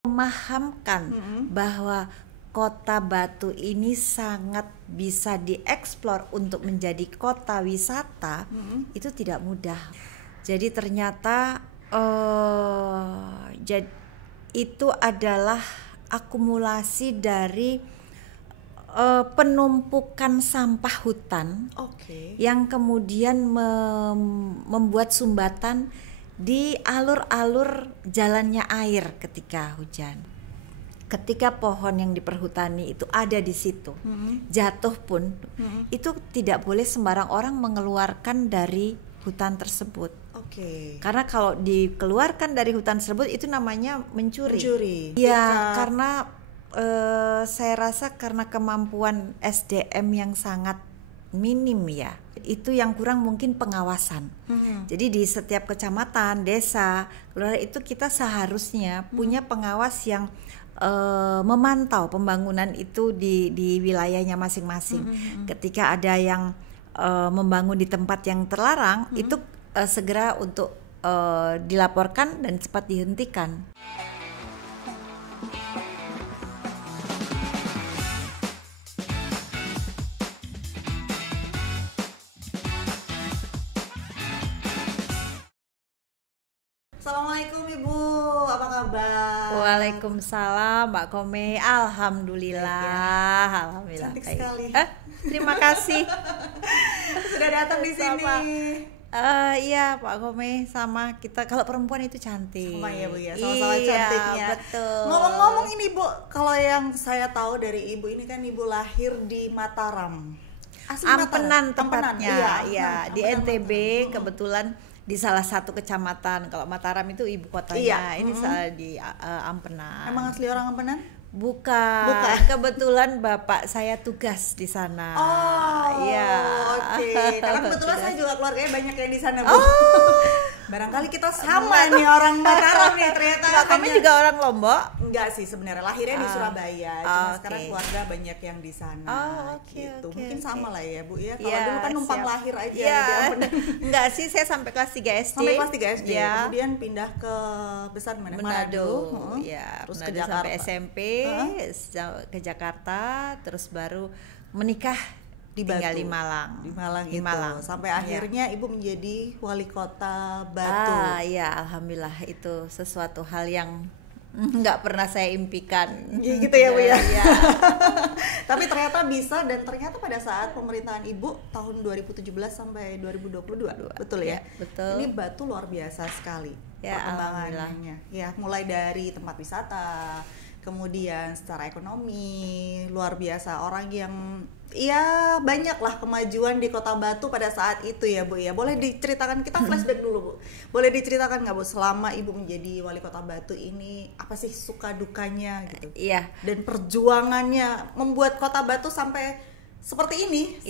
memahamkan bahwa Kota Batu ini sangat bisa dieksplor untuk menjadi kota wisata, itu tidak mudah. Jadi ternyata itu adalah akumulasi dari penumpukan sampah hutan yang kemudian membuat sumbatan di alur-alur jalannya air ketika hujan. Ketika pohon yang diperhutani itu ada di situ, jatuh pun itu tidak boleh sembarang orang mengeluarkan dari hutan tersebut. Karena kalau dikeluarkan dari hutan tersebut itu namanya mencuri. Ya, karena saya rasa karena kemampuan SDM yang sangat minim ya, itu yang kurang mungkin pengawasan. Jadi di setiap kecamatan, desa, kelurahan itu kita seharusnya punya pengawas yang memantau pembangunan itu di wilayahnya masing-masing. Ketika ada yang membangun di tempat yang terlarang, itu segera untuk dilaporkan dan cepat dihentikan. Assalamualaikum Ibu, apa kabar? Waalaikumsalam Mbak Kome, alhamdulillah, alhamdulillah. Cantik sekali. Terima kasih. Sudah datang di sini. Iya Pak Kome, sama kita kalau perempuan itu cantik. Sama ya Bu ya, sama-sama cantiknya. Betul. Ngomong-ngomong ini Bu, kalau yang saya tahu dari Ibu ini kan Ibu lahir di Mataram. Ampenan tempatnya, iya, di NTB kebetulan. Di salah satu kecamatan, kalau Mataram itu ibu kotanya, ini di Ampenan. Emang asli orang Ampenan? Bukan. Kebetulan bapak saya tugas di sana. Karena kebetulan saya juga keluarganya banyak yang di sana Bu. Barangkali kita sama nih orang Mataram nih ternyata. Kami juga orang Lombok. Enggak sih sebenarnya, lahirnya di Surabaya, cuma sekarang keluarga banyak yang di sana. Mungkin sama lah ya Bu ya. Kalau dulu kan numpang lahir aja. Enggak sih, saya sampai kelas 3 SD. Sampai kelas 3 SD. Kemudian pindah ke besar mana? Manado. Terus Manado ke Jakarta. Sampai SMP ke Jakarta, terus baru menikah tinggal di Malang. Di Malang. Sampai akhirnya Ibu menjadi wali kota Batu. Alhamdulillah, itu sesuatu hal yang nggak pernah saya impikan. Gitu ya Bu ya. Tapi ternyata bisa, dan ternyata pada saat pemerintahan Ibu tahun 2017 sampai 2022. Betul ya? Betul. Ini Batu luar biasa sekali perkembangannya. Ya, mulai dari tempat wisata, kemudian secara ekonomi luar biasa, orang yang banyaklah kemajuan di Kota Batu pada saat itu ya Bu ya. Boleh diceritakan, kita flashback dulu Bu. Boleh diceritakan nggak Bu, selama Ibu menjadi wali Kota Batu ini apa sih suka dukanya gitu? Dan perjuangannya membuat Kota Batu sampai seperti ini.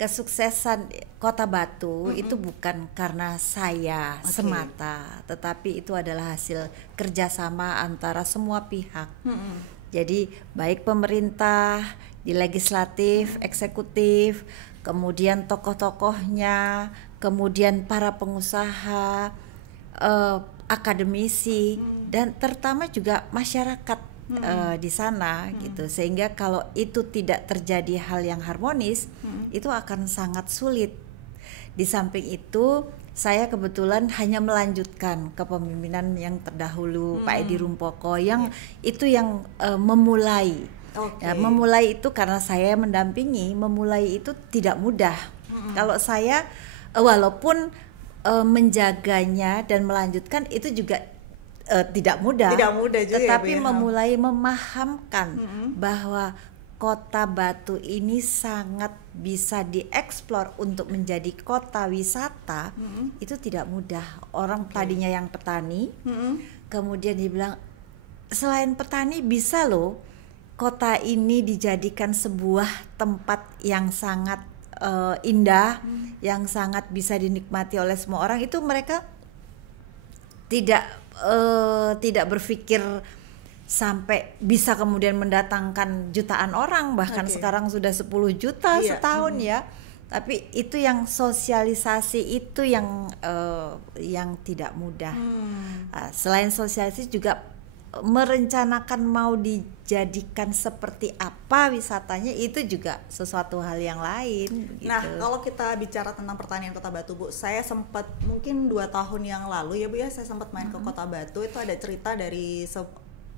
Kesuksesan Kota Batu itu bukan karena saya semata, tetapi itu adalah hasil kerjasama antara semua pihak. Jadi baik pemerintah, di legislatif, eksekutif, kemudian tokoh-tokohnya, kemudian para pengusaha, akademisi, dan terutama juga masyarakat di sana gitu. Sehingga kalau itu tidak terjadi hal yang harmonis, itu akan sangat sulit. Di samping itu, saya kebetulan hanya melanjutkan kepemimpinan yang terdahulu Pak Edi Rumpoko yang itu yang memulai. Memulai itu karena saya mendampingi, memulai itu tidak mudah. Kalau saya walaupun menjaganya dan melanjutkan itu juga tidak mudah juga, tetapi memulai memahamkan bahwa Kota Batu ini sangat bisa dieksplor untuk menjadi kota wisata, itu tidak mudah. Orang tadinya yang petani, kemudian dibilang selain petani bisa loh kota ini dijadikan sebuah tempat yang sangat indah, yang sangat bisa dinikmati oleh semua orang. Itu mereka tidak berpikir sampai bisa kemudian mendatangkan jutaan orang, bahkan sekarang sudah 10 juta setahun ya. Tapi itu yang sosialisasi itu yang tidak mudah. Selain sosialisasi juga merencanakan mau dijadikan seperti apa wisatanya itu juga sesuatu hal yang lain. Nah, gitu. kalau kita bicara tentang pertanian Kota Batu, Bu, saya sempat mungkin 2 tahun yang lalu ya Bu ya, saya sempat main ke Kota Batu. Itu ada cerita dari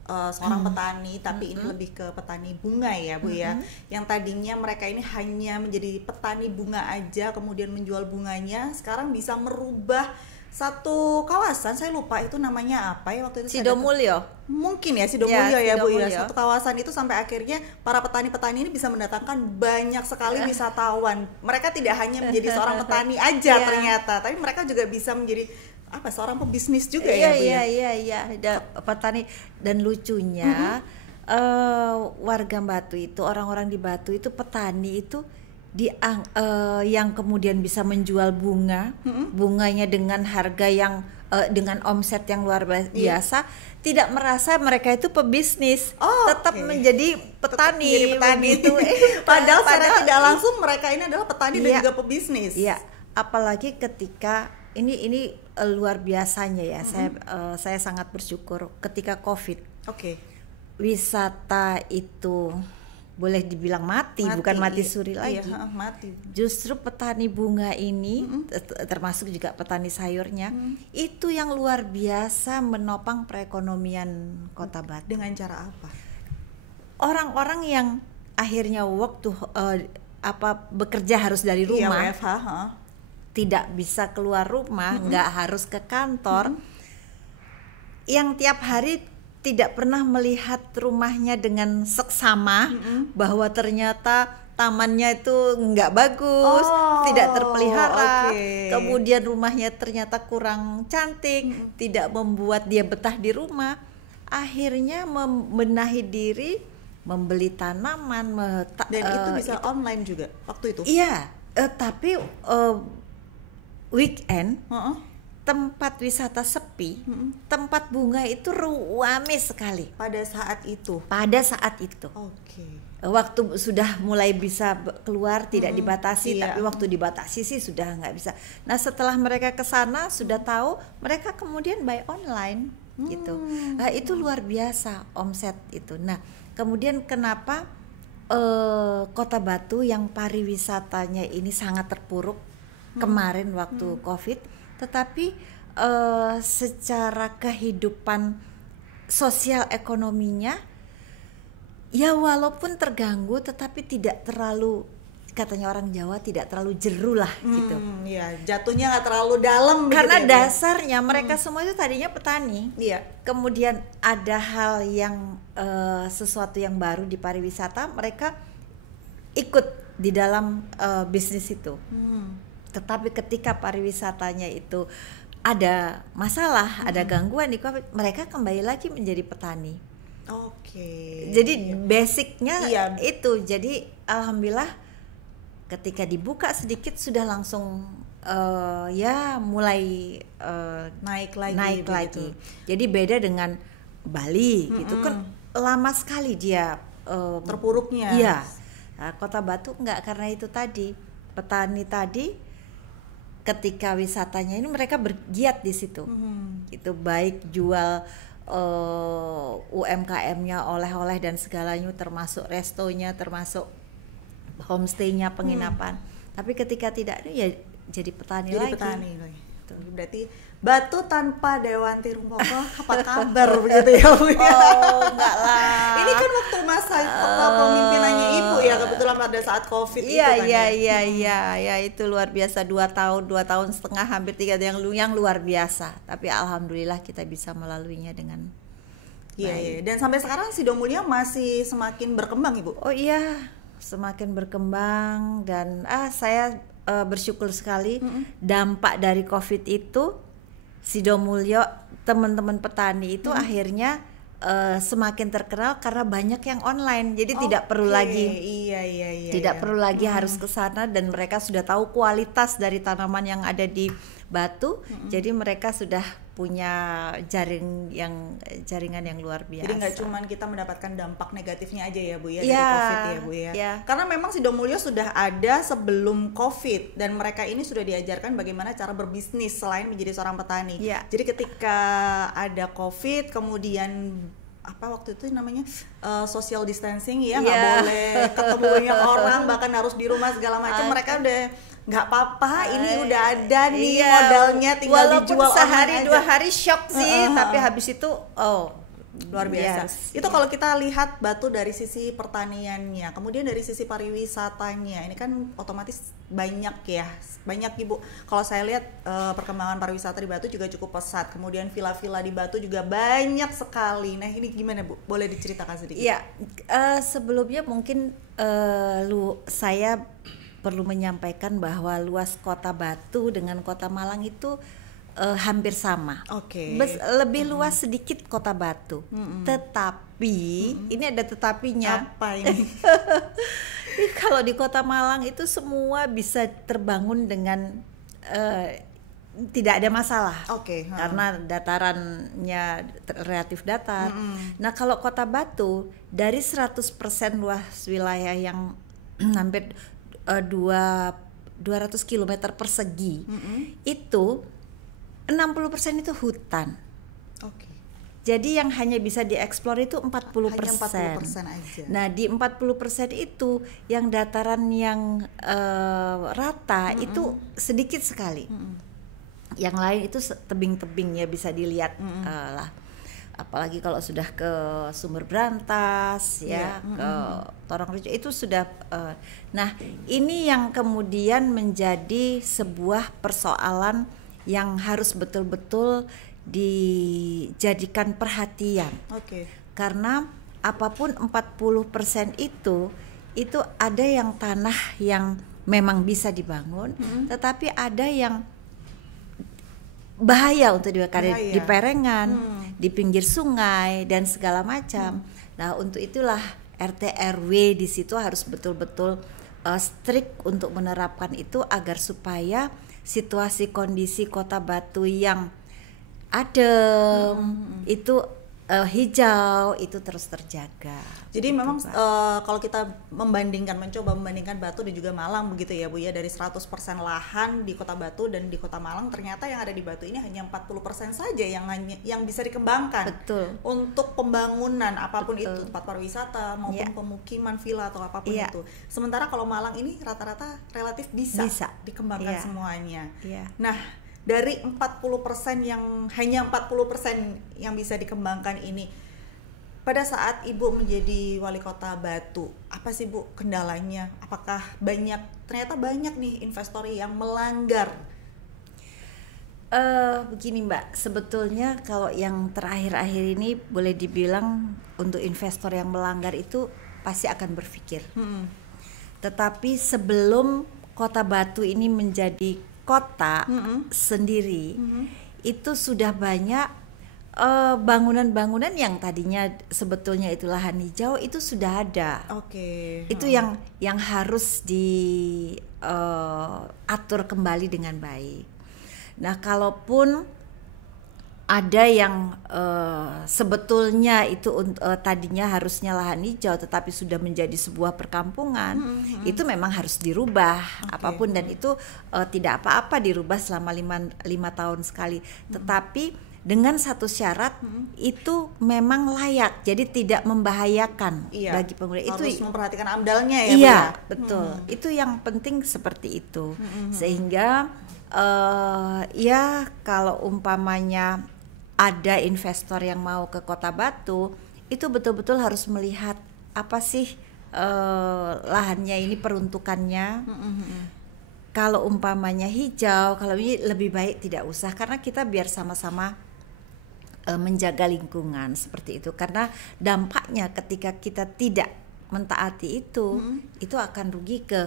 seorang petani, tapi ini lebih ke petani bunga ya Bu ya, yang tadinya mereka ini hanya menjadi petani bunga aja, kemudian menjual bunganya, sekarang bisa merubah satu kawasan, saya lupa itu namanya apa ya waktu itu. Sidomulyo. Mungkin ya Sidomulyo ya Bu ya. Sidomulyo. Satu kawasan itu sampai akhirnya para petani-petani ini bisa mendatangkan banyak sekali wisatawan. Mereka tidak hanya menjadi seorang petani aja ternyata, tapi mereka juga bisa menjadi seorang pebisnis juga ya Bu ya. Iya, ada petani. Dan lucunya warga Batu itu, orang-orang di Batu itu, petani itu yang kemudian bisa menjual bunganya dengan harga yang dengan omset yang luar biasa, tidak merasa mereka itu pebisnis, tetap menjadi petani. Begitu. Padahal secara tidak langsung mereka ini adalah petani dan juga pebisnis. Iya, apalagi ketika ini luar biasanya ya. Saya sangat bersyukur ketika COVID. Wisata itu boleh dibilang mati, bukan mati suri lagi. Mati. Justru petani bunga ini, termasuk juga petani sayurnya, itu yang luar biasa menopang perekonomian Kota Batu. Dengan cara apa? Orang-orang yang akhirnya waktu bekerja harus dari rumah, WFH, tidak bisa keluar rumah, nggak harus ke kantor, yang tiap hari tidak pernah melihat rumahnya dengan seksama, bahwa ternyata tamannya itu nggak bagus, tidak terpelihara, kemudian rumahnya ternyata kurang cantik, tidak membuat dia betah di rumah. Akhirnya membenahi diri, membeli tanaman, dan itu bisa online juga waktu itu. Iya, tapi weekend tempat wisata sepi, tempat bunga itu ramai sekali pada saat itu. Waktu sudah mulai bisa keluar, tidak dibatasi, tapi waktu dibatasi sih sudah nggak bisa. Nah, setelah mereka ke sana sudah tahu, mereka kemudian buy online gitu. Nah, itu luar biasa omset itu. Nah, kemudian kenapa Kota Batu yang pariwisatanya ini sangat terpuruk kemarin waktu COVID, tetapi secara kehidupan sosial ekonominya ya walaupun terganggu, tetapi tidak terlalu, katanya orang Jawa, tidak terlalu jeru lah gitu. Ya, jatuhnya nggak terlalu dalam. Karena dasarnya mereka semua itu tadinya petani. Iya. Kemudian ada hal yang sesuatu yang baru di pariwisata, mereka ikut di dalam bisnis itu. Tetapi ketika pariwisatanya itu ada masalah, ada gangguan di COVID, mereka kembali lagi menjadi petani. Jadi basicnya itu. Jadi alhamdulillah ketika dibuka sedikit sudah langsung mulai naik lagi. Jadi beda dengan Bali gitu kan, lama sekali dia terpuruknya. Iya. Nah, Kota Batu enggak, karena itu tadi petani tadi ketika wisatanya ini mereka bergiat di situ. Itu baik jual UMKM-nya, oleh-oleh dan segalanya, termasuk restonya, termasuk homestay-nya, penginapan. Tapi ketika tidak ya jadi petani lagi. Berarti Batu tanpa Dewanti Rumpoko apa kabar begitu ya Bu? Enggak lah. Ini kan waktu masa kepemimpinannya Ibu ya, kebetulan pada saat COVID itu kan. Iya, itu luar biasa, 2 tahun setengah, hampir 3 yang luar biasa. Tapi alhamdulillah kita bisa melaluinya dengan Iya. Dan sampai sekarang Sidomulyo masih semakin berkembang Ibu. Oh iya, semakin berkembang, dan saya bersyukur sekali dampak dari COVID itu Sidomulyo, teman-teman petani itu akhirnya semakin terkenal karena banyak yang online. Jadi tidak perlu lagi perlu lagi harus ke sana, dan mereka sudah tahu kualitas dari tanaman yang ada di Batu. Jadi mereka sudah punya jaringan yang luar biasa. Jadi nggak cuma kita mendapatkan dampak negatifnya aja ya Bu ya, dari COVID ya Bu ya. Karena memang Sidomulyo sudah ada sebelum COVID, dan mereka ini sudah diajarkan bagaimana cara berbisnis selain menjadi seorang petani. Jadi ketika ada COVID, kemudian apa waktu itu namanya social distancing ya, nggak boleh ketemu banyak orang, bahkan harus di rumah segala macam. Mereka udah nggak apa-apa, ini udah ada nih modalnya, tinggal walaupun dijual sehari online 2 aja. hari shock sih, tapi habis itu Luar biasa. Yes. Itu kalau kita lihat Batu dari sisi pertaniannya, kemudian dari sisi pariwisatanya, ini kan otomatis banyak ya, banyak Ibu. Kalau saya lihat perkembangan pariwisata di Batu juga cukup pesat. Kemudian villa-villa di Batu juga banyak sekali. Nah ini gimana Bu? Boleh diceritakan sedikit? Iya, sebelumnya mungkin saya perlu menyampaikan bahwa luas kota Batu dengan kota Malang itu hampir sama. Oke. Lebih luas sedikit kota Batu. Tetapi ini ada tetapinya. Apa ini? Kalau di kota Malang itu semua bisa terbangun dengan tidak ada masalah. Oke. Karena datarannya relatif datar. Nah, kalau kota Batu dari 100% luas wilayah yang hampir 200 km persegi, itu 60% itu hutan. Oke. Jadi yang hanya bisa dieksplor itu 40%. Hanya 40% aja. Nah, di 40% itu yang dataran yang rata itu sedikit sekali. Yang lain itu tebing-tebing ya, bisa dilihat lah. Apalagi kalau sudah ke Sumber Brantas ya, ke Torongrejo itu sudah nah, ini yang kemudian menjadi sebuah persoalan yang harus betul-betul dijadikan perhatian. Oke. Karena apapun 40% itu ada yang tanah yang memang bisa dibangun, tetapi ada yang bahaya untuk dibangun di perengan, di pinggir sungai dan segala macam. Nah, untuk itulah RT RW di situ harus betul-betul strict untuk menerapkan itu agar supaya situasi kondisi kota Batu yang adem itu hijau itu terus terjaga. Jadi gitu, memang kalau kita mencoba membandingkan Batu dan juga Malang begitu ya Bu ya, dari 100% lahan di kota Batu dan di kota Malang, ternyata yang ada di Batu ini hanya 40% saja yang bisa dikembangkan. Betul. Untuk pembangunan apapun itu, tempat pariwisata maupun pemukiman, villa atau apapun itu. Sementara kalau Malang ini rata-rata relatif bisa dikembangkan semuanya. Nah, dari 40% yang hanya 40% yang bisa dikembangkan ini, pada saat Ibu menjadi wali kota Batu, apa sih Bu kendalanya? Apakah ternyata banyak nih investor yang melanggar? Begini Mbak, sebetulnya kalau yang terakhir-akhir ini boleh dibilang untuk investor yang melanggar itu pasti akan berpikir. Tetapi sebelum kota Batu ini menjadi kota sendiri, itu sudah banyak bangunan-bangunan yang tadinya sebetulnya itu lahan hijau itu sudah ada. Itu yang harus diatur kembali dengan baik. Nah, kalaupun ada yang sebetulnya itu tadinya harusnya lahan hijau tetapi sudah menjadi sebuah perkampungan, itu memang harus dirubah apapun, dan itu tidak apa-apa dirubah selama 5 tahun sekali. Tetapi dengan satu syarat, itu memang layak, jadi tidak membahayakan bagi pengguna. Harus memperhatikan amdalnya ya. Iya, betul. Itu yang penting seperti itu. Sehingga ya kalau umpamanya ada investor yang mau ke Kota Batu, itu betul-betul harus melihat apa sih lahannya ini, peruntukannya. Kalau umpamanya hijau, kalau ini lebih baik tidak usah, karena kita biar sama-sama menjaga lingkungan seperti itu. Karena dampaknya ketika kita tidak mentaati itu akan rugi ke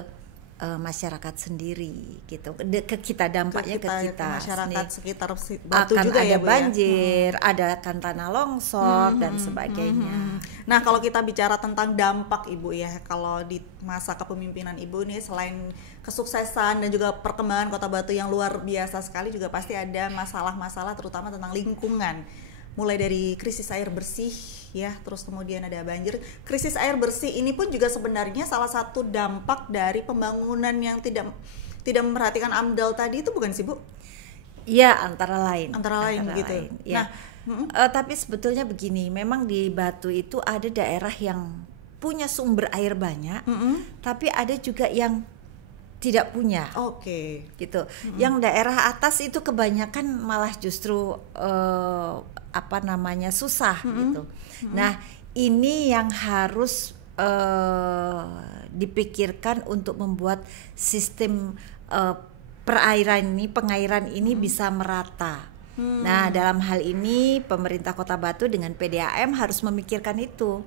masyarakat sendiri gitu, ke kita, dampaknya ke kita masyarakat sekitar akan Batu juga ada ya, Bu, banjir, ada akan tanah longsor dan sebagainya. Nah, kalau kita bicara tentang dampak Ibu ya, kalau di masa kepemimpinan Ibu ini selain kesuksesan dan juga perkembangan Kota Batu yang luar biasa sekali, juga pasti ada masalah-masalah terutama tentang lingkungan. Mulai dari krisis air bersih ya, terus kemudian ada banjir. Krisis air bersih ini pun juga sebenarnya salah satu dampak dari pembangunan yang tidak memperhatikan AMDAL tadi itu, bukan sih Bu? Iya, antara lain gitu. Ya. Nah, Tapi sebetulnya begini, memang di Batu itu ada daerah yang punya sumber air banyak, tapi ada juga yang tidak punya. Gitu. Yang daerah atas itu kebanyakan malah justru susah gitu. Nah, ini yang harus dipikirkan untuk membuat sistem pengairan ini bisa merata. Nah, dalam hal ini pemerintah Kota Batu dengan PDAM harus memikirkan itu.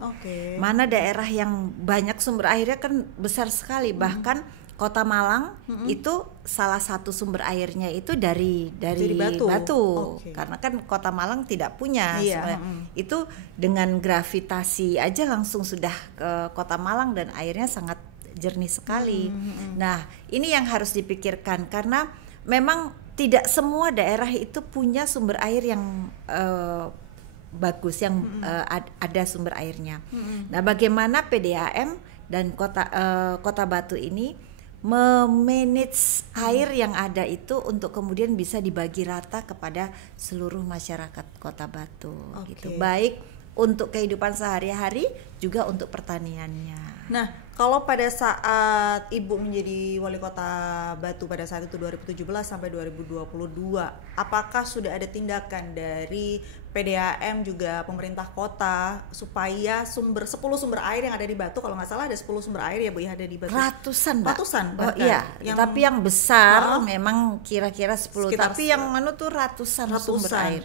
Mana daerah yang banyak sumber airnya kan besar sekali, bahkan Kota Malang itu salah satu sumber airnya itu dari Batu. Karena kan Kota Malang tidak punya. Itu dengan gravitasi aja langsung sudah ke Kota Malang dan airnya sangat jernih sekali. Nah, ini yang harus dipikirkan karena memang tidak semua daerah itu punya sumber air yang bagus, yang ada sumber airnya. Nah, bagaimana PDAM dan Kota Batu ini memanage air yang ada itu untuk kemudian bisa dibagi rata kepada seluruh masyarakat Kota Batu, gitu. Baik untuk kehidupan sehari-hari juga untuk pertaniannya. Nah, kalau pada saat Ibu menjadi wali kota Batu pada saat itu 2017 sampai 2022, apakah sudah ada tindakan dari PDAM juga pemerintah kota supaya 10 sumber air yang ada di Batu, kalau nggak salah ada 10 sumber air ya Bu ya, ada di Batu? Ratusan bahkan. Iya, tapi yang besar memang kira-kira 10, tapi yang mana tuh ratusan sumber air.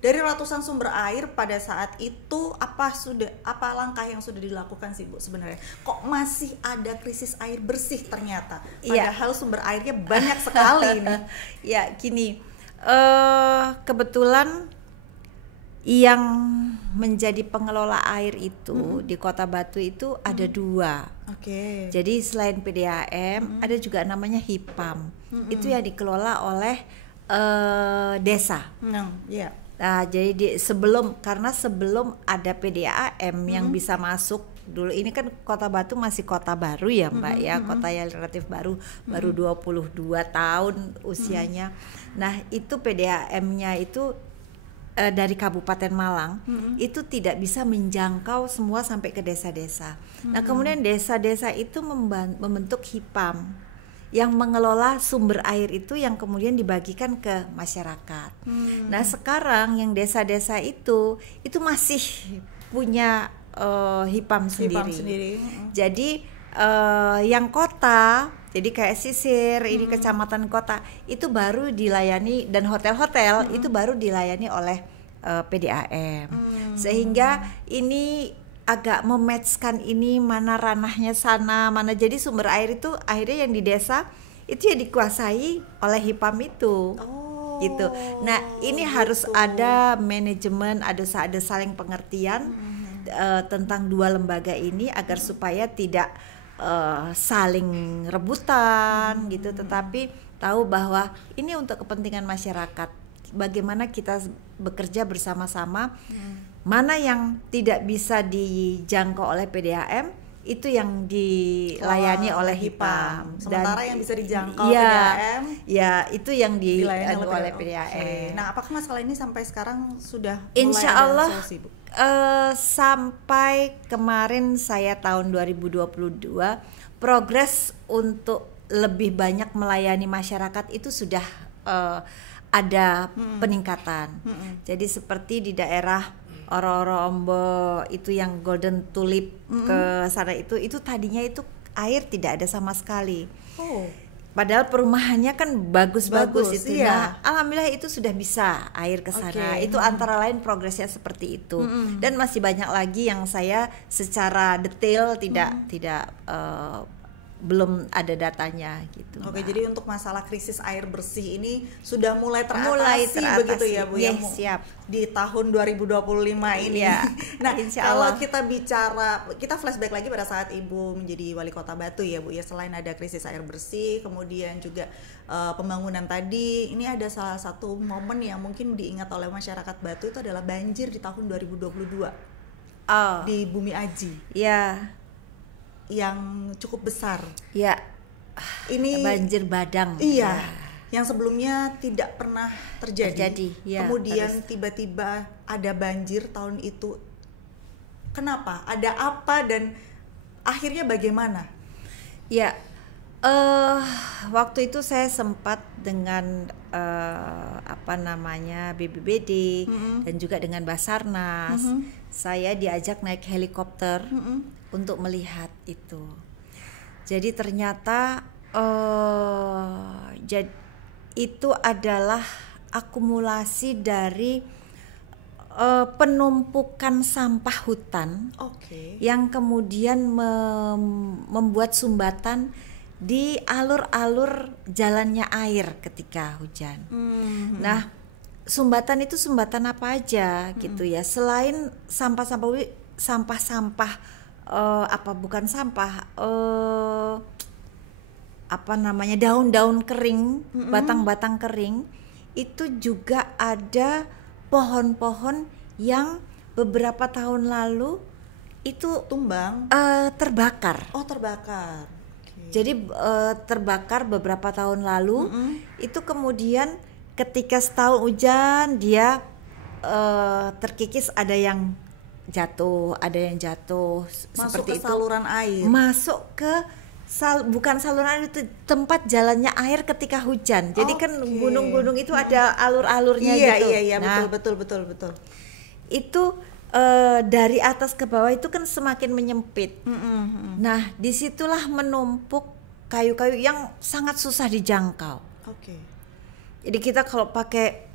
Dari ratusan sumber air pada saat itu apa langkah yang sudah dilakukan sih Bu sebenarnya? Kok masih ada krisis air bersih ternyata? Padahal sumber airnya banyak sekali ini. Ya, gini. Kebetulan yang menjadi pengelola air itu di Kota Batu itu ada 2. Jadi selain PDAM ada juga namanya HIPAM. Itu yang dikelola oleh desa. Nah, jadi sebelum ada PDAM yang bisa masuk dulu, ini kan Kota Batu masih kota baru ya Mbak ya, kota yang relatif baru 22 tahun usianya. Nah, itu PDAM-nya itu dari Kabupaten Malang itu tidak bisa menjangkau semua sampai ke desa-desa. Nah, kemudian desa-desa itu membentuk HIPAM yang mengelola sumber air itu yang kemudian dibagikan ke masyarakat. Nah, sekarang yang desa-desa itu masih punya HIPAM sendiri. Jadi yang kota, jadi kayak sisir, ini kecamatan kota itu baru dilayani, dan hotel-hotel itu baru dilayani oleh PDAM. Sehingga ini agak mematchkan ini mana ranahnya sana, mana, jadi sumber air itu akhirnya yang di desa itu ya dikuasai oleh HIPAM itu. Gitu. Nah, ini harus ada manajemen, ada saling pengertian tentang dua lembaga ini agar supaya tidak saling rebutan gitu, tetapi tahu bahwa ini untuk kepentingan masyarakat. Bagaimana kita bekerja bersama-sama, mana yang tidak bisa dijangkau oleh PDAM itu yang dilayani oleh HIPAM. Sementara yang bisa dijangkau PDAM itu yang dilayani oleh PDAM. Nah, apakah masalah ini sampai sekarang sudah Insya mulai Allah, ada solusi, Bu? Sampai kemarin saya tahun 2022 progres untuk lebih banyak melayani masyarakat itu sudah ada peningkatan. Jadi seperti di daerah Oro-Oro-Ombo itu yang Golden Tulip ke sana itu tadinya itu air tidak ada sama sekali. Padahal perumahannya kan bagus-bagus itu. Nah, alhamdulillah itu sudah bisa air ke sana. Itu antara lain progresnya seperti itu. Dan masih banyak lagi yang saya secara detail tidak belum ada datanya gitu. Jadi untuk masalah krisis air bersih ini sudah mulai teratasi begitu ya Bu? Siap. Di tahun 2025 ini. Nah, kalau kita flashback lagi pada saat Ibu menjadi wali kota Batu ya Bu ya, selain ada krisis air bersih, kemudian juga pembangunan tadi, ini ada salah satu momen yang mungkin diingat oleh masyarakat Batu itu adalah banjir di tahun 2022 di Bumi Aji. Yang cukup besar. Ini banjir bandang. yang sebelumnya tidak pernah terjadi. Ya, kemudian tiba-tiba ada banjir tahun itu. Kenapa? Ada apa dan akhirnya bagaimana? Ya, waktu itu saya sempat dengan BPBD dan juga dengan Basarnas. Saya diajak naik helikopter untuk melihat itu. Jadi ternyata itu adalah akumulasi dari penumpukan sampah hutan yang kemudian membuat sumbatan di alur-alur jalannya air ketika hujan. Nah, sumbatan itu sumbatan apa aja gitu ya? Selain sampah-sampah daun-daun kering, batang-batang kering, itu juga ada pohon-pohon yang beberapa tahun lalu itu tumbang, terbakar. Oh, terbakar. Jadi terbakar beberapa tahun lalu, itu kemudian ketika setahun hujan dia terkikis, ada yang jatuh masuk seperti ke saluran air. Masuk ke bukan saluran air, itu tempat jalannya air ketika hujan. Jadi kan gunung-gunung itu ada alur-alurnya gitu. Iya, nah, betul. Itu dari atas ke bawah itu kan semakin menyempit. Nah, disitulah menumpuk kayu-kayu yang sangat susah dijangkau. Jadi kita kalau pakai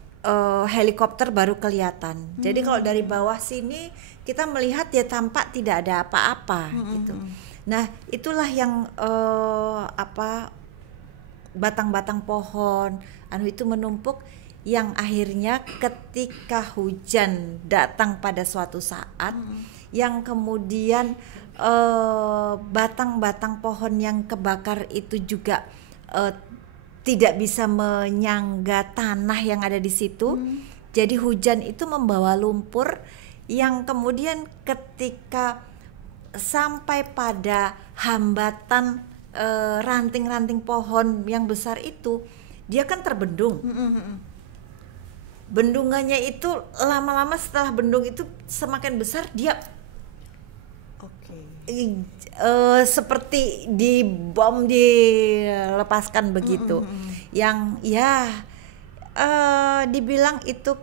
helikopter baru kelihatan. Jadi kalau dari bawah sini kita melihat ya tampak tidak ada apa-apa gitu. Nah, itulah yang batang-batang pohon itu menumpuk, yang akhirnya ketika hujan datang pada suatu saat, yang kemudian batang-batang pohon yang kebakar itu juga tidak bisa menyangga tanah yang ada di situ. Jadi hujan itu membawa lumpur yang kemudian ketika sampai pada hambatan ranting-ranting pohon yang besar itu, dia kan terbendung. Bendungannya itu lama-lama setelah bendung itu semakin besar, dia seperti dibom, dilepaskan begitu. Yang dibilang itu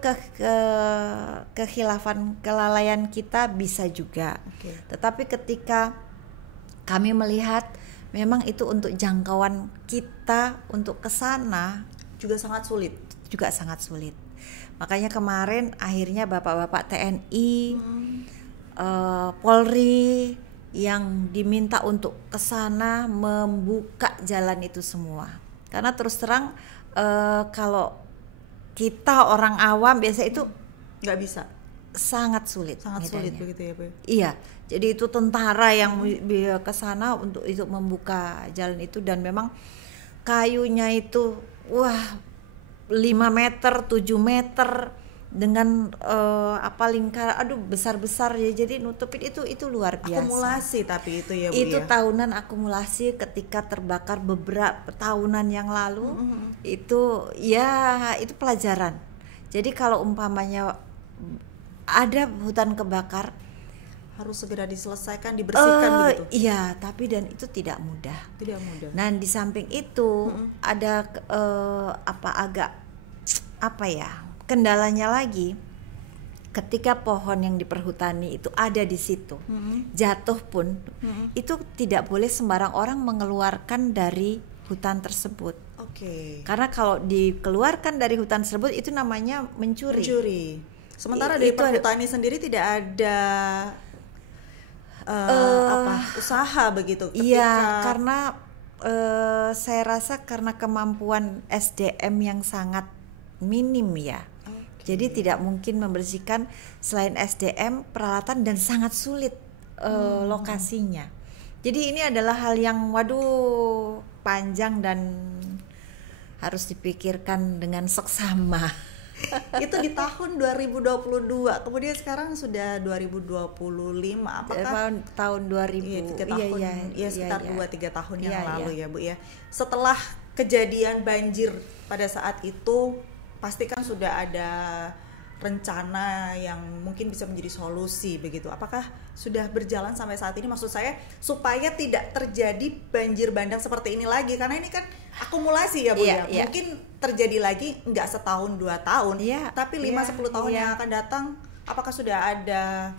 kekhilafan, kelalaian kita bisa juga. Tetapi ketika kami melihat memang itu untuk jangkauan kita untuk ke sana juga sangat sulit. Makanya kemarin akhirnya bapak-bapak TNI, Polri yang diminta untuk ke sana membuka jalan itu semua. Karena terus terang kalau kita orang awam biasa itu nggak bisa, sangat sulit begitu ya, Bu? Iya, jadi itu tentara yang ke sana untuk membuka jalan itu, dan memang kayunya itu 5 meter, 7 meter dengan lingkar, besar-besar ya, jadi nutupin itu luar biasa. Akumulasi tapi itu ya, Bu, itu ya? Tahunan akumulasi ketika terbakar beberapa tahunan yang lalu. Itu pelajaran. Jadi kalau umpamanya ada hutan kebakar, harus segera diselesaikan, dibersihkan begitu. Iya, tapi dan itu tidak mudah. Nah, di samping itu ada kendalanya lagi, ketika pohon yang diperhutani itu ada di situ, jatuh pun itu tidak boleh sembarang orang mengeluarkan dari hutan tersebut. Karena kalau dikeluarkan dari hutan tersebut itu namanya mencuri. Sementara dari perhutani sendiri tidak ada usaha begitu. Iya, karena saya rasa karena kemampuan SDM yang sangat minim ya. Jadi tidak mungkin membersihkan selain SDM, peralatan, dan sangat sulit lokasinya. Jadi ini adalah hal yang panjang dan harus dipikirkan dengan seksama. Itu di tahun 2022, kemudian sekarang sudah 2025, apakah tahun 2000? Sekitar 2-3 tahun yang lalu ya, Bu ya. Setelah kejadian banjir pada saat itu pasti kan sudah ada rencana yang mungkin bisa menjadi solusi begitu. Apakah sudah berjalan sampai saat ini? Maksud saya supaya tidak terjadi banjir bandang seperti ini lagi, karena ini kan akumulasi ya Bu ya. Mungkin terjadi lagi nggak setahun 2 tahun, tapi 5-10 tahun yang akan datang. Apakah sudah ada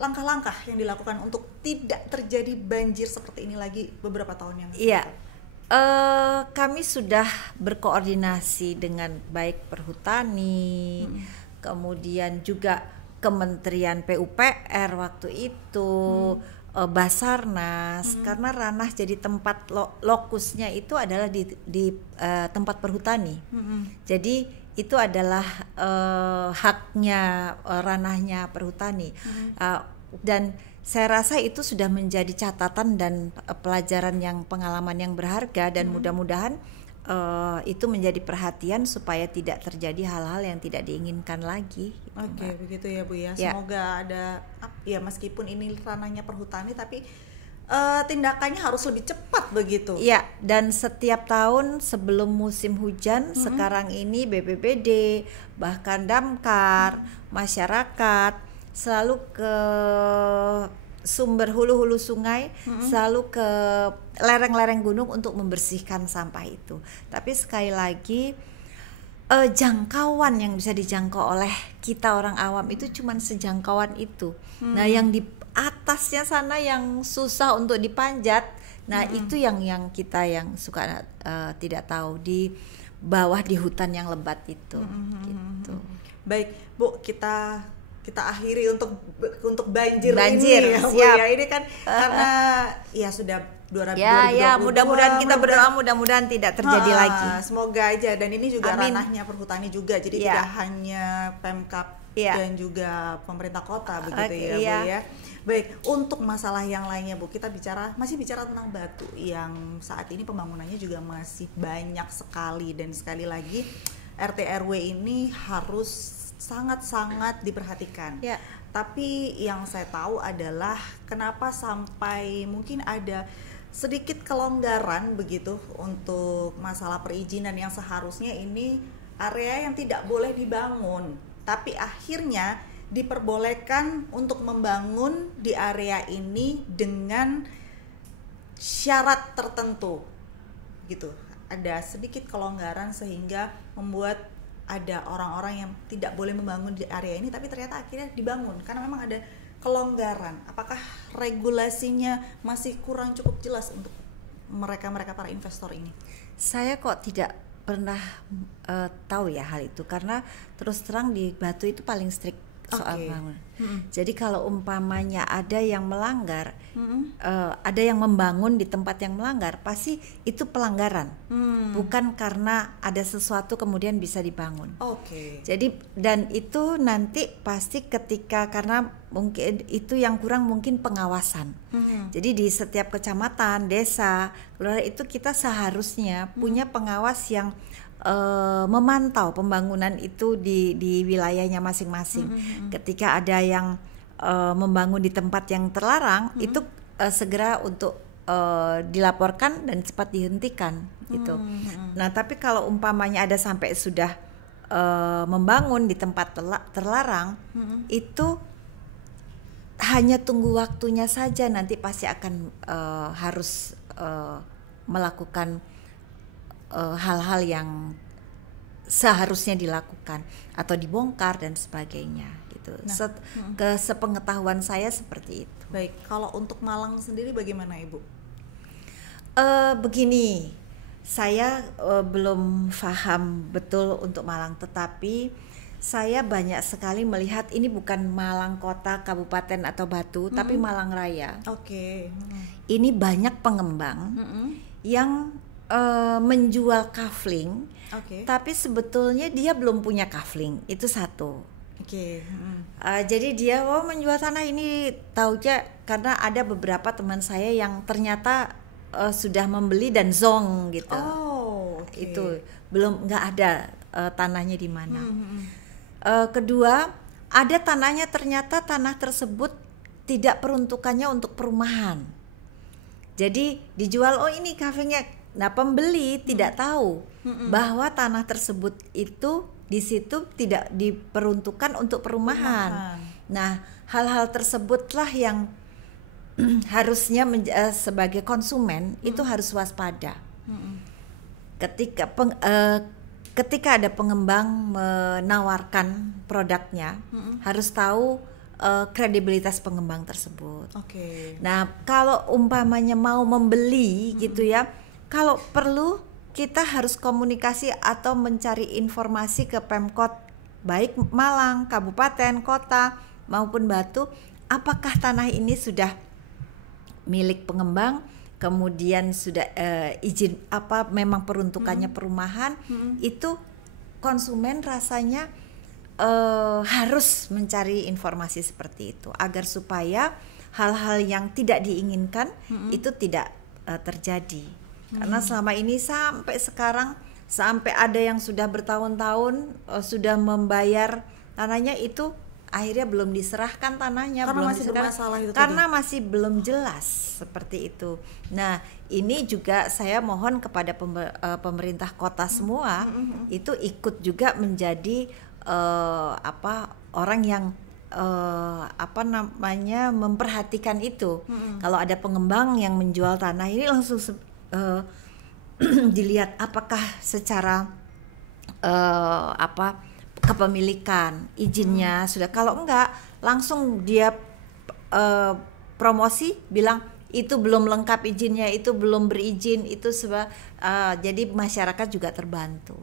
langkah-langkah yang dilakukan untuk tidak terjadi banjir seperti ini lagi beberapa tahun yang lalu? Kami sudah berkoordinasi dengan baik Perhutani, kemudian juga Kementerian PUPR waktu itu, Basarnas, karena ranah jadi tempat lokusnya itu adalah di tempat perhutani. Jadi itu adalah haknya, ranahnya perhutani. Dan saya rasa itu sudah menjadi catatan dan pelajaran yang pengalaman yang berharga, dan mudah-mudahan itu menjadi perhatian supaya tidak terjadi hal-hal yang tidak diinginkan lagi. Oke, begitu ya Bu ya. Semoga ada ya, meskipun ini ranahnya perhutani tapi tindakannya harus lebih cepat begitu. Ya, dan setiap tahun sebelum musim hujan sekarang ini BPBD, bahkan Damkar, masyarakat selalu ke sumber hulu-hulu sungai, selalu ke lereng-lereng gunung untuk membersihkan sampah itu. Tapi sekali lagi jangkauan yang bisa dijangkau oleh kita orang awam itu cuma sejangkauan itu. Nah, yang di atasnya sana yang susah untuk dipanjat, nah itu yang kita yang suka tidak tahu, di bawah di hutan yang lebat itu. Gitu. Baik Bu, kita akhiri untuk banjir ini ya Bu ya. Ini kan karena ya sudah 2022. Mudah-mudahan kita berdoa mudah-mudahan tidak terjadi lagi. Semoga aja, dan ini juga ranahnya perhutani juga. Jadi tidak hanya Pemkab dan juga pemerintah kota begitu Bu ya. Baik, untuk masalah yang lainnya Bu, kita masih bicara tentang Batu yang saat ini pembangunannya juga masih banyak sekali, dan sekali lagi RT RW ini harus sangat-sangat diperhatikan. Tapi yang saya tahu adalah kenapa sampai mungkin ada sedikit kelonggaran begitu untuk masalah perizinan, yang seharusnya ini area yang tidak boleh dibangun, tapi akhirnya diperbolehkan untuk membangun di area ini dengan syarat tertentu gitu. Ada sedikit kelonggaran sehingga membuat ada orang-orang yang tidak boleh membangun di area ini, tapi ternyata akhirnya dibangun karena memang ada kelonggaran. Apakah regulasinya masih kurang cukup jelas untuk mereka para investor ini? Saya kok tidak pernah tahu ya hal itu, karena terus terang di Batu itu paling strict soal bangunan. Jadi kalau umpamanya ada yang melanggar, ada yang membangun di tempat yang melanggar, pasti itu pelanggaran, bukan karena ada sesuatu kemudian bisa dibangun. Jadi dan itu nanti pasti ketika, karena mungkin itu yang kurang mungkin pengawasan. Jadi di setiap kecamatan, desa, kelurahan itu kita seharusnya punya pengawas yang memantau pembangunan itu di wilayahnya masing-masing. Ketika ada yang membangun di tempat yang terlarang, itu segera untuk dilaporkan dan cepat dihentikan gitu. Nah, tapi kalau umpamanya ada sampai sudah membangun di tempat terlarang, itu hanya tunggu waktunya saja, nanti pasti akan harus melakukan hal-hal yang seharusnya dilakukan atau dibongkar dan sebagainya gitu. Sepengetahuan saya seperti itu. Baik, kalau untuk Malang sendiri bagaimana Ibu? Begini, saya belum paham betul untuk Malang, tetapi saya banyak sekali melihat ini bukan Malang kota, kabupaten atau Batu, tapi Malang Raya. Ini banyak pengembang yang menjual kafling, tapi sebetulnya dia belum punya kafling, itu satu. Jadi dia menjual tanah ini, taunya karena ada beberapa teman saya yang ternyata sudah membeli dan zong gitu. Itu belum, nggak ada tanahnya di mana. Kedua, ada tanahnya, ternyata tanah tersebut tidak peruntukannya untuk perumahan. Jadi dijual, ini kafenya Nah, pembeli tidak tahu bahwa tanah tersebut itu di situ tidak diperuntukkan untuk perumahan. Nah, hal-hal tersebutlah yang harusnya sebagai konsumen itu harus waspada. Ketika ada pengembang menawarkan produknya, harus tahu kredibilitas pengembang tersebut. Nah, kalau umpamanya mau membeli gitu ya, kalau perlu kita harus komunikasi atau mencari informasi ke Pemkot, baik Malang, kabupaten, kota maupun Batu, apakah tanah ini sudah milik pengembang, kemudian sudah izin apa memang peruntukannya perumahan. Itu konsumen rasanya harus mencari informasi seperti itu agar supaya hal-hal yang tidak diinginkan itu tidak terjadi. Karena selama ini sampai sekarang, sampai ada yang sudah bertahun-tahun sudah membayar tanahnya, itu akhirnya belum diserahkan tanahnya, karena masih bermasalah itu karena masih belum jelas seperti itu. Nah, ini juga saya mohon kepada pemerintah kota semua itu ikut juga menjadi orang yang memperhatikan itu. Kalau ada pengembang yang menjual tanah ini langsung dilihat apakah secara kepemilikan izinnya sudah. Kalau enggak, langsung dia promosi bilang itu belum lengkap izinnya, itu belum berizin, itu jadi masyarakat juga terbantu.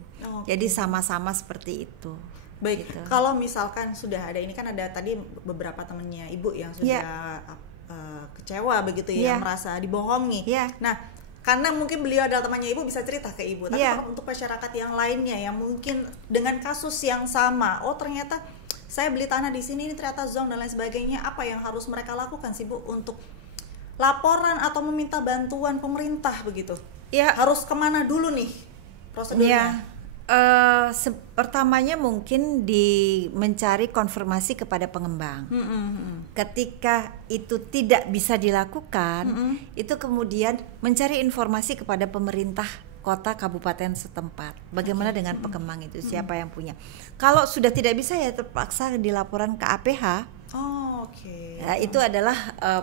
Jadi sama-sama seperti itu. Baik, gitu. Kalau misalkan sudah ada, ini kan ada tadi beberapa temennya ibu yang sudah kecewa begitu ya, merasa dibohongi. Nah, karena mungkin beliau adalah temannya ibu, bisa cerita ke ibu. Tapi untuk masyarakat yang lainnya yang mungkin dengan kasus yang sama, oh ternyata saya beli tanah di sini, ini ternyata zonk dan lain sebagainya, apa yang harus mereka lakukan sih Bu untuk laporan atau meminta bantuan pemerintah begitu? Harus kemana dulu nih prosedurnya? Pertamanya mungkin mencari konfirmasi kepada pengembang. Ketika itu tidak bisa dilakukan, itu kemudian mencari informasi kepada pemerintah kota kabupaten setempat. Bagaimana dengan pengembang itu, siapa yang punya? Kalau sudah tidak bisa, ya terpaksa dilaporan ke APH. Nah, itu adalah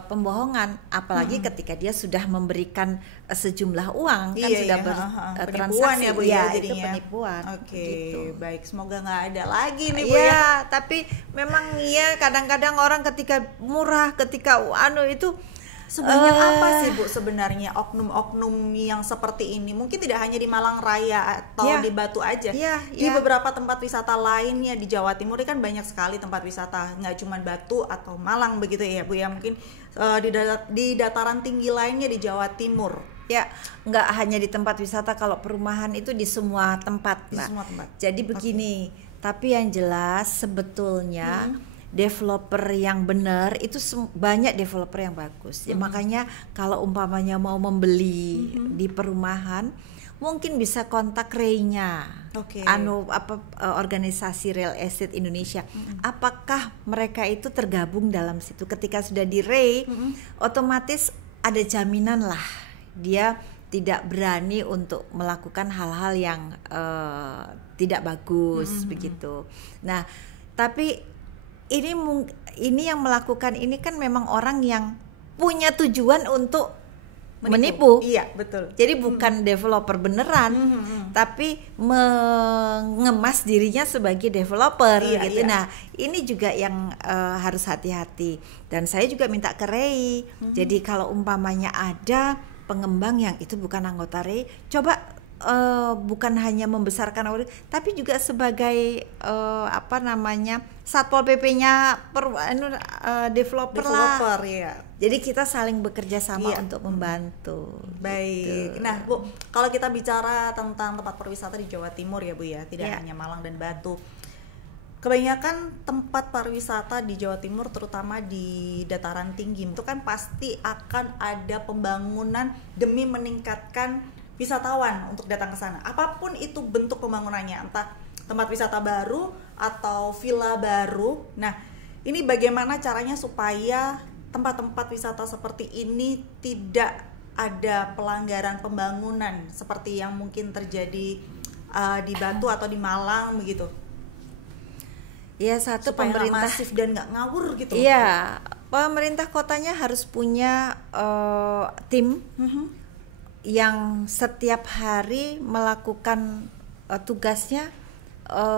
pembohongan, apalagi ketika dia sudah memberikan sejumlah uang, kan sudah bertransaksi ya Bu ya, itu penipuan. Gitu. Baik, semoga nggak ada lagi nih Bu ya. Tapi memang kadang-kadang orang ketika murah, ketika itu sebenarnya apa sih Bu sebenarnya oknum-oknum yang seperti ini? Mungkin tidak hanya di Malang Raya atau di Batu aja, di beberapa tempat wisata lainnya di Jawa Timur kan banyak sekali tempat wisata, nggak cuma Batu atau Malang begitu ya Bu ya, mungkin di dataran tinggi lainnya di Jawa Timur. Nggak hanya di tempat wisata, kalau perumahan itu di semua tempat. Semua tempat. Jadi begini, tapi yang jelas sebetulnya developer yang benar itu banyak developer yang bagus. Makanya kalau umpamanya mau membeli di perumahan, mungkin bisa kontak REI-nya. Organisasi Real Estate Indonesia. Apakah mereka itu tergabung dalam situ? Ketika sudah di REI, otomatis ada jaminan lah dia tidak berani untuk melakukan hal-hal yang tidak bagus begitu. Nah, tapi ini yang melakukan ini kan memang orang yang punya tujuan untuk menipu. Iya, betul. Jadi bukan developer beneran, tapi mengemas dirinya sebagai developer gitu. Nah, ini juga yang harus hati-hati. Dan saya juga minta ke REI. Jadi kalau umpamanya ada pengembang yang itu bukan anggota REI, coba bukan hanya membesarkan orang, tapi juga sebagai Satpol PP-nya developer lah. Jadi kita saling bekerja sama untuk membantu. Baik. Gitu. Nah, Bu, kalau kita bicara tentang tempat pariwisata di Jawa Timur ya Bu ya, tidak hanya Malang dan Batu. Kebanyakan tempat pariwisata di Jawa Timur, terutama di dataran tinggi, itu kan pasti akan ada pembangunan demi meningkatkan wisatawan untuk datang ke sana. Apapun itu bentuk pembangunannya, entah tempat wisata baru atau villa baru. Nah, ini bagaimana caranya supaya tempat-tempat wisata seperti ini tidak ada pelanggaran pembangunan seperti yang mungkin terjadi di Batu atau di Malang begitu? Ya, satu, supaya pemerintah masif dan nggak ngawur gitu. Iya, pemerintah kotanya harus punya tim yang setiap hari melakukan tugasnya,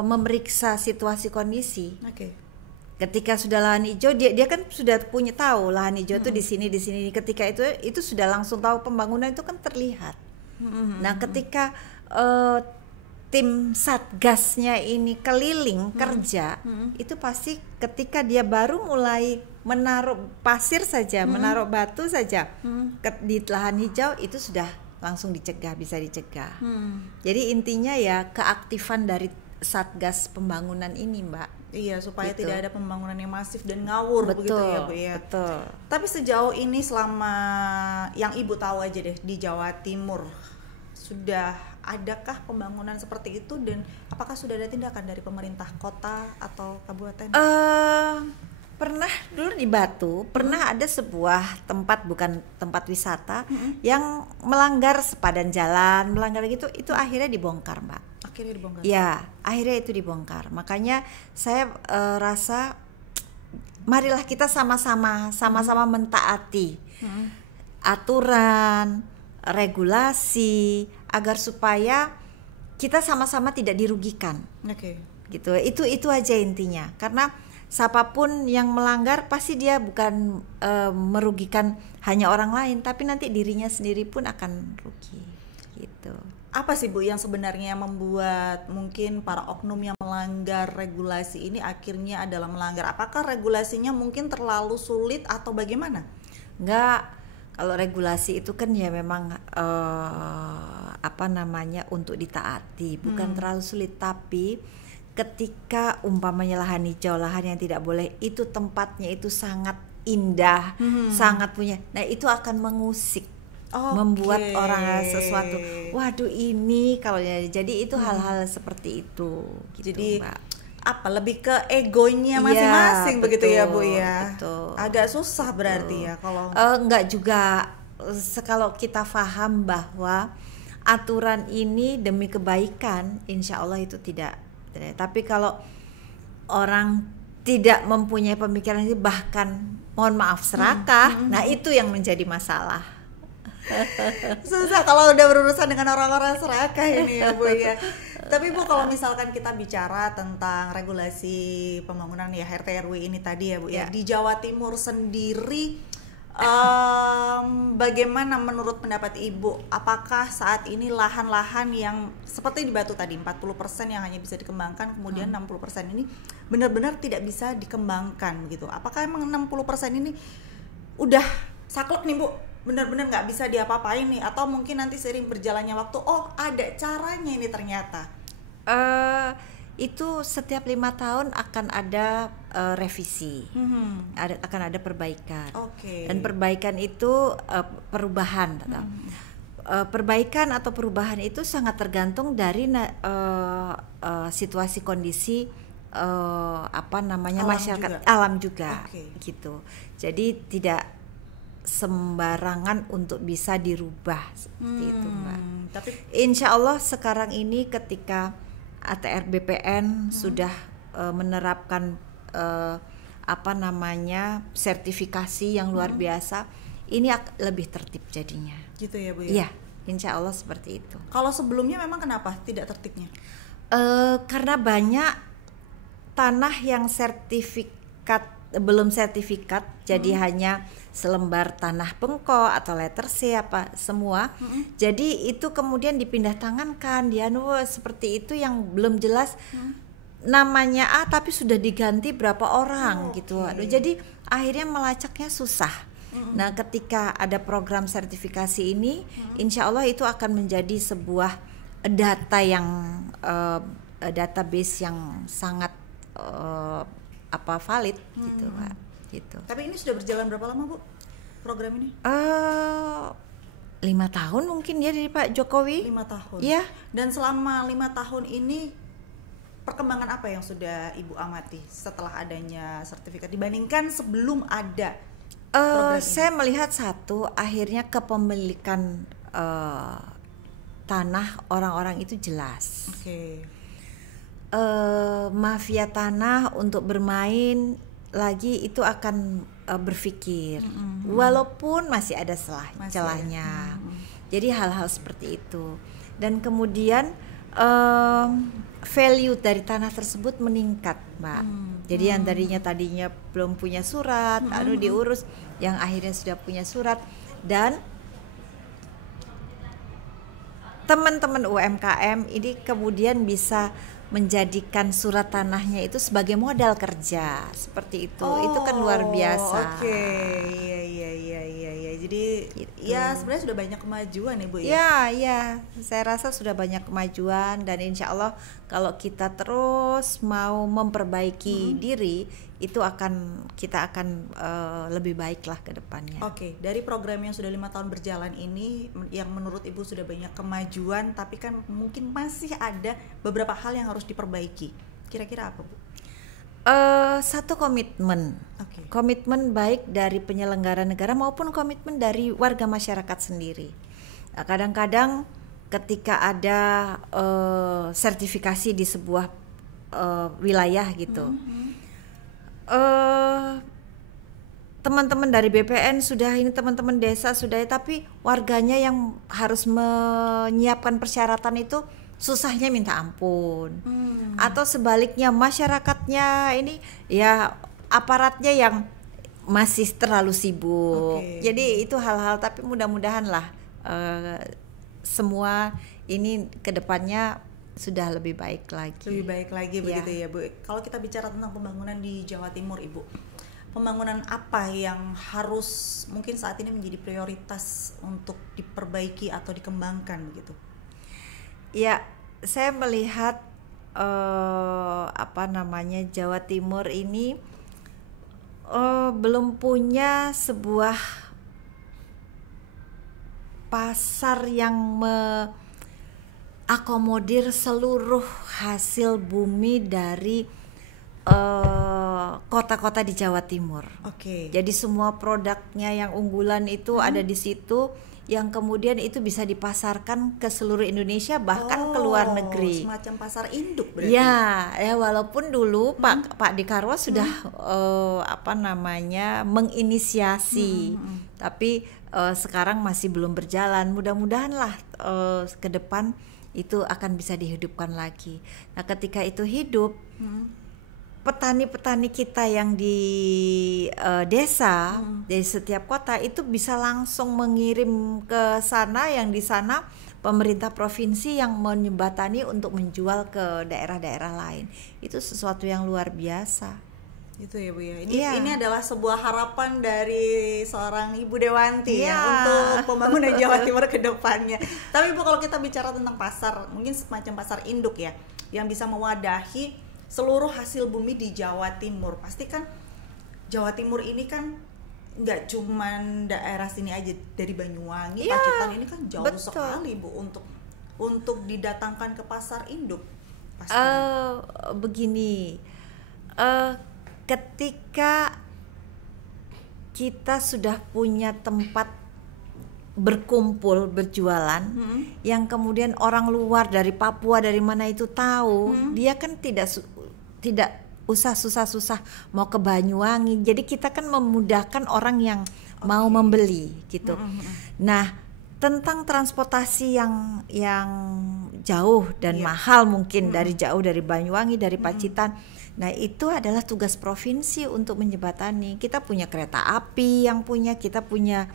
memeriksa situasi kondisi. Oke. Ketika sudah lahan hijau, dia kan sudah punya tahu lahan hijau itu di sini. Ketika itu sudah langsung tahu pembangunan itu kan terlihat. Nah, ketika tim satgasnya ini keliling kerja, itu pasti ketika dia baru mulai menaruh pasir saja, menaruh batu saja di lahan hijau, itu sudah langsung dicegah, bisa dicegah. Jadi intinya ya keaktifan dari satgas pembangunan ini, Mbak. Iya, supaya gitu. tidak ada pembangunan yang masif dan ngawur. Betul, begitu ya Bu ya. Betul. Tapi sejauh ini selama yang Ibu tahu aja deh di Jawa Timur, sudah adakah pembangunan seperti itu dan apakah sudah ada tindakan dari pemerintah kota atau kabupaten? Pernah dulu di Batu, pernah ada sebuah tempat, bukan tempat wisata, yang melanggar sepadan jalan, melanggar gitu, itu akhirnya dibongkar, Mbak. Akhirnya dibongkar? Ya, akhirnya itu dibongkar. Makanya saya rasa marilah kita sama-sama mentaati aturan, regulasi, agar supaya kita sama-sama tidak dirugikan. Oke. Gitu. Itu aja intinya. Karena siapapun yang melanggar pasti dia bukan merugikan hanya orang lain, tapi nanti dirinya sendiri pun akan rugi. Gitu. Apa sih Bu yang sebenarnya membuat mungkin para oknum yang melanggar regulasi ini akhirnya adalah melanggar? Apakah regulasinya mungkin terlalu sulit atau bagaimana? Enggak, kalau regulasi itu kan ya memang untuk ditaati, bukan terlalu sulit. Tapi ketika umpamanya lahan hijau, lahan yang tidak boleh, itu tempatnya itu sangat indah, sangat punya. Nah, itu akan mengusik. Membuat orang sesuatu, waduh ini kalau jadi itu hal-hal seperti itu gitu, jadi Mbak. apa lebih ke egonya masing-masing, begitu ya Bu ya. Betul. Agak susah berarti ya kalau enggak juga, kalau kita paham bahwa aturan ini demi kebaikan, insya Allah itu tidak. Tapi kalau orang tidak mempunyai pemikiran ini, bahkan mohon maaf serakah, nah itu yang menjadi masalah. Susah kalau udah berurusan dengan orang-orang serakah ini ya Bu ya. Tapi Bu, kalau misalkan kita bicara tentang regulasi pembangunan ya RT RW ini tadi ya Bu ya, di Jawa Timur sendiri bagaimana menurut pendapat Ibu? Apakah saat ini lahan-lahan yang seperti di Batu tadi 40% yang hanya bisa dikembangkan, kemudian 60% ini benar-benar tidak bisa dikembangkan begitu? Apakah emang 60% ini udah saklek nih Bu? Benar-benar nggak bisa diapa-apain nih, atau mungkin nanti seiring berjalannya waktu ada caranya ini ternyata? Itu setiap 5 tahun akan ada revisi, akan ada perbaikan. Dan perbaikan itu perubahan. Perbaikan atau perubahan itu sangat tergantung dari situasi kondisi masyarakat alam juga gitu. Jadi tidak sembarangan untuk bisa dirubah seperti itu, Mbak. Tapi insya Allah sekarang ini ketika ATR BPN sudah menerapkan sertifikasi yang luar biasa, ini lebih tertib jadinya. Gitu ya Bu ya? Iya, insya Allah seperti itu. Kalau sebelumnya memang kenapa tidak tertibnya? Karena banyak tanah yang belum sertifikat, jadi hanya selembar tanah bengkok atau letter C semua. Jadi itu kemudian dipindah tangankan, seperti itu yang belum jelas namanya tapi sudah diganti berapa orang gitu. Jadi akhirnya melacaknya susah. Nah, ketika ada program sertifikasi ini, insya Allah itu akan menjadi sebuah database yang sangat valid gitu, Pak. Gitu. Tapi ini sudah berjalan berapa lama Bu program ini? 5 tahun mungkin ya dari Pak Jokowi. 5 tahun. Iya. Dan selama 5 tahun ini perkembangan apa yang sudah Ibu amati setelah adanya sertifikat dibandingkan sebelum ada Saya melihat satu, akhirnya kepemilikan tanah orang-orang itu jelas. Mafia tanah untuk bermain lagi itu akan berpikir, walaupun masih ada celahnya. Jadi hal-hal seperti itu. Dan kemudian value dari tanah tersebut meningkat, Mbak. Jadi yang tadinya belum punya surat, diurus, yang akhirnya sudah punya surat. Dan teman-teman UMKM ini kemudian bisa menjadikan surat tanahnya itu sebagai modal kerja, seperti itu. Itu kan luar biasa. Iya. Jadi ya sebenarnya sudah banyak kemajuan ya Bu ya. Ya, saya rasa sudah banyak kemajuan, dan insya Allah kalau kita terus mau memperbaiki diri, itu kita akan lebih baik lah ke depannya. Dari program yang sudah 5 tahun berjalan ini, yang menurut Ibu sudah banyak kemajuan, tapi kan mungkin masih ada beberapa hal yang harus diperbaiki. Kira-kira apa Bu? Satu, komitmen. Komitmen baik dari penyelenggara negara maupun komitmen dari warga masyarakat sendiri. Kadang-kadang ketika ada sertifikasi di sebuah wilayah gitu, teman-teman dari BPN sudah, ini teman-teman desa sudah, tapi warganya yang harus menyiapkan persyaratan itu susahnya minta ampun. Atau sebaliknya, masyarakatnya ini ya aparatnya yang masih terlalu sibuk. Jadi itu hal-hal, tapi mudah-mudahan lah semua ini kedepannya sudah lebih baik lagi. Lebih baik lagi begitu ya Bu. Kalau kita bicara tentang pembangunan di Jawa Timur Ibu, pembangunan apa yang harus mungkin saat ini menjadi prioritas untuk diperbaiki atau dikembangkan begitu? Ya, saya melihat Jawa Timur ini belum punya sebuah pasar yang mengakomodir seluruh hasil bumi dari kota-kota di Jawa Timur. Jadi semua produknya yang unggulan itu ada di situ, yang kemudian itu bisa dipasarkan ke seluruh Indonesia, bahkan ke luar negeri. Semacam pasar induk berarti. Ya, walaupun dulu Pak Dekarwo sudah menginisiasi, tapi sekarang masih belum berjalan. Mudah-mudahan lah ke depan itu akan bisa dihidupkan lagi. Nah, ketika itu hidup, petani-petani kita yang di desa, dari setiap kota itu bisa langsung mengirim ke sana, yang di sana pemerintah provinsi yang menyebatani untuk menjual ke daerah-daerah lain. Itu sesuatu yang luar biasa. Itu ya Bu ya. Ini adalah sebuah harapan dari seorang Ibu Dewanti ya untuk pembangunan Jawa Timur ke depannya. Tapi Bu, kalau kita bicara tentang pasar, mungkin semacam pasar induk ya, yang bisa mewadahi seluruh hasil bumi di Jawa Timur. Pasti kan Jawa Timur ini kan nggak cuman daerah sini aja, dari Banyuwangi, Pacitan ini kan jauh sekali Bu untuk didatangkan ke pasar induk. Pasti. Begini, ketika kita sudah punya tempat berkumpul berjualan, yang kemudian orang luar dari Papua dari mana itu tahu, dia kan tidak usah susah-susah mau ke Banyuwangi. Jadi kita kan memudahkan orang yang mau membeli gitu. Nah, tentang transportasi yang jauh dan mahal mungkin, dari Banyuwangi, dari Pacitan. Nah, itu adalah tugas provinsi untuk menjembatani. Kita punya kereta api kita punya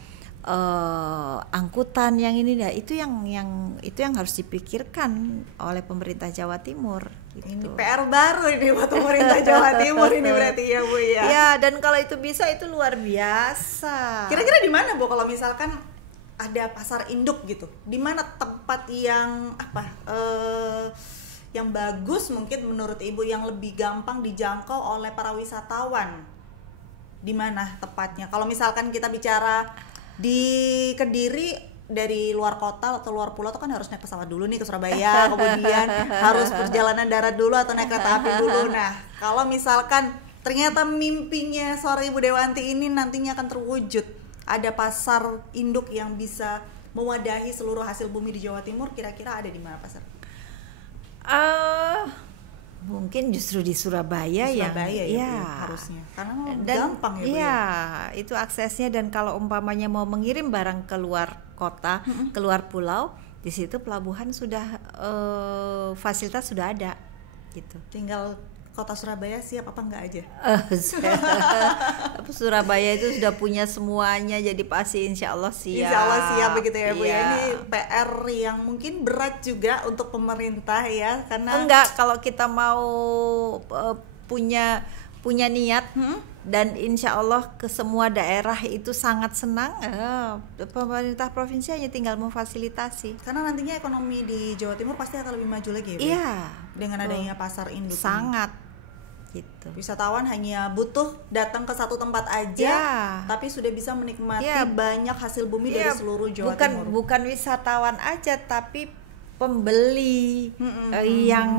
angkutan yang ini, itu yang harus dipikirkan oleh pemerintah Jawa Timur. Gitu. Ini PR baru ini buat pemerintah Jawa Timur ini berarti ya Bu ya. Ya, dan kalau itu bisa, itu luar biasa. Kira-kira di mana Bu kalau misalkan ada pasar induk gitu? Di mana tempat yang yang bagus mungkin menurut Ibu, yang lebih gampang dijangkau oleh para wisatawan? Di mana tepatnya? Kalau misalkan kita bicara di Kediri, dari luar kota atau luar pulau tuh kan harus naik pesawat dulu nih ke Surabaya, kemudian harus perjalanan darat dulu atau naik kereta api dulu. Nah, kalau misalkan ternyata mimpinya seorang Ibu Dewanti ini nantinya akan terwujud. Ada pasar induk yang bisa mewadahi seluruh hasil bumi di Jawa Timur. Kira-kira ada di mana pasar? Mungkin justru di Surabaya, ya, harusnya karena gampang ya Bu. Iya, itu aksesnya, dan kalau umpamanya mau mengirim barang keluar kota, keluar pulau, di situ pelabuhan sudah fasilitas sudah ada gitu. Tinggal kota Surabaya siap apa enggak aja. Surabaya itu sudah punya semuanya, jadi pasti insya Allah siap. Insya Allah siap begitu ya Bu ya. Ini PR yang mungkin berat juga untuk pemerintah ya, karena enggak, kalau kita mau punya niat dan insya Allah ke semua daerah itu sangat senang, pemerintah provinsi hanya tinggal memfasilitasi. Karena nantinya ekonomi di Jawa Timur pasti akan lebih maju lagi ya Bu. Iya, dengan adanya pasar induk sangat gitu. Wisatawan hanya butuh datang ke satu tempat aja, tapi sudah bisa menikmati banyak hasil bumi dari seluruh Jawa Timur. Bukan wisatawan aja, tapi pembeli yang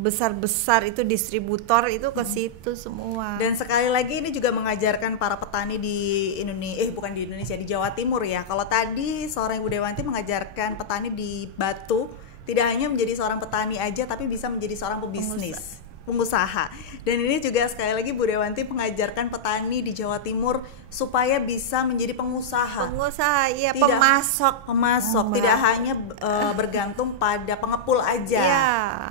besar-besar itu, distributor itu ke situ semua. Dan sekali lagi ini juga mengajarkan para petani di Indonesia, di Jawa Timur ya. Kalau tadi seorang Ibu Dewanti mengajarkan petani di Batu tidak hanya menjadi seorang petani aja, tapi bisa menjadi seorang pebisnis, pengusaha. Dan ini juga sekali lagi Bu Dewanti mengajarkan petani di Jawa Timur supaya bisa menjadi pengusaha, iya, pemasok, tidak hanya bergantung pada pengepul aja,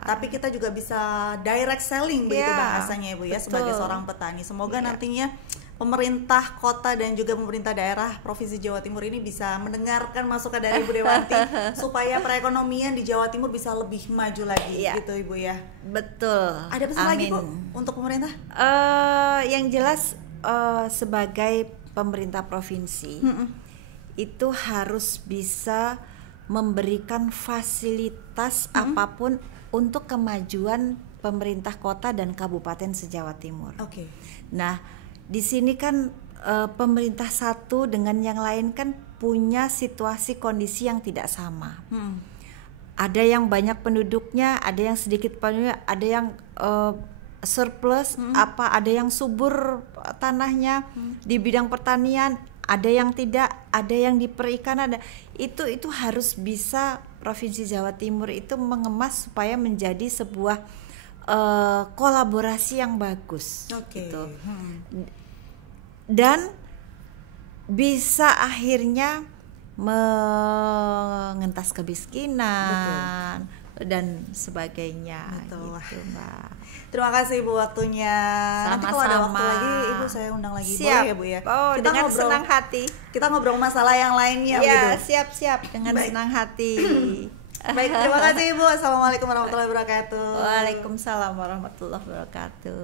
tapi kita juga bisa direct selling begitu bahasanya ya Bu ya, sebagai seorang petani. Semoga nantinya pemerintah kota dan juga pemerintah daerah Provinsi Jawa Timur ini bisa mendengarkan masukan dari Ibu Dewanti supaya perekonomian di Jawa Timur bisa lebih maju lagi gitu Ibu ya. Betul. Ada pesan lagi Bu untuk pemerintah? Yang jelas sebagai pemerintah provinsi itu harus bisa memberikan fasilitas apapun untuk kemajuan pemerintah kota dan kabupaten se-Jawa Timur. Nah, di sini kan pemerintah satu dengan yang lain kan punya situasi kondisi yang tidak sama. Ada yang banyak penduduknya, ada yang sedikit penduduknya, ada yang surplus, ada yang subur tanahnya di bidang pertanian, ada yang tidak, ada yang di perikanan. Itu harus bisa Provinsi Jawa Timur itu mengemas supaya menjadi sebuah kolaborasi yang bagus, gitu. Dan bisa akhirnya mengentas kemiskinan dan sebagainya. Gitu, Mbak. Terima kasih Bu waktunya. Nanti kalau ada waktu lagi Ibu saya undang lagi. Siap. Boleh ya Bu ya? Kita dengan senang hati. Kita ngobrol masalah yang lainnya. Siap-siap dengan senang hati. Baik, terima kasih Ibu. Assalamualaikum warahmatullahi wabarakatuh. Waalaikumsalam warahmatullahi wabarakatuh.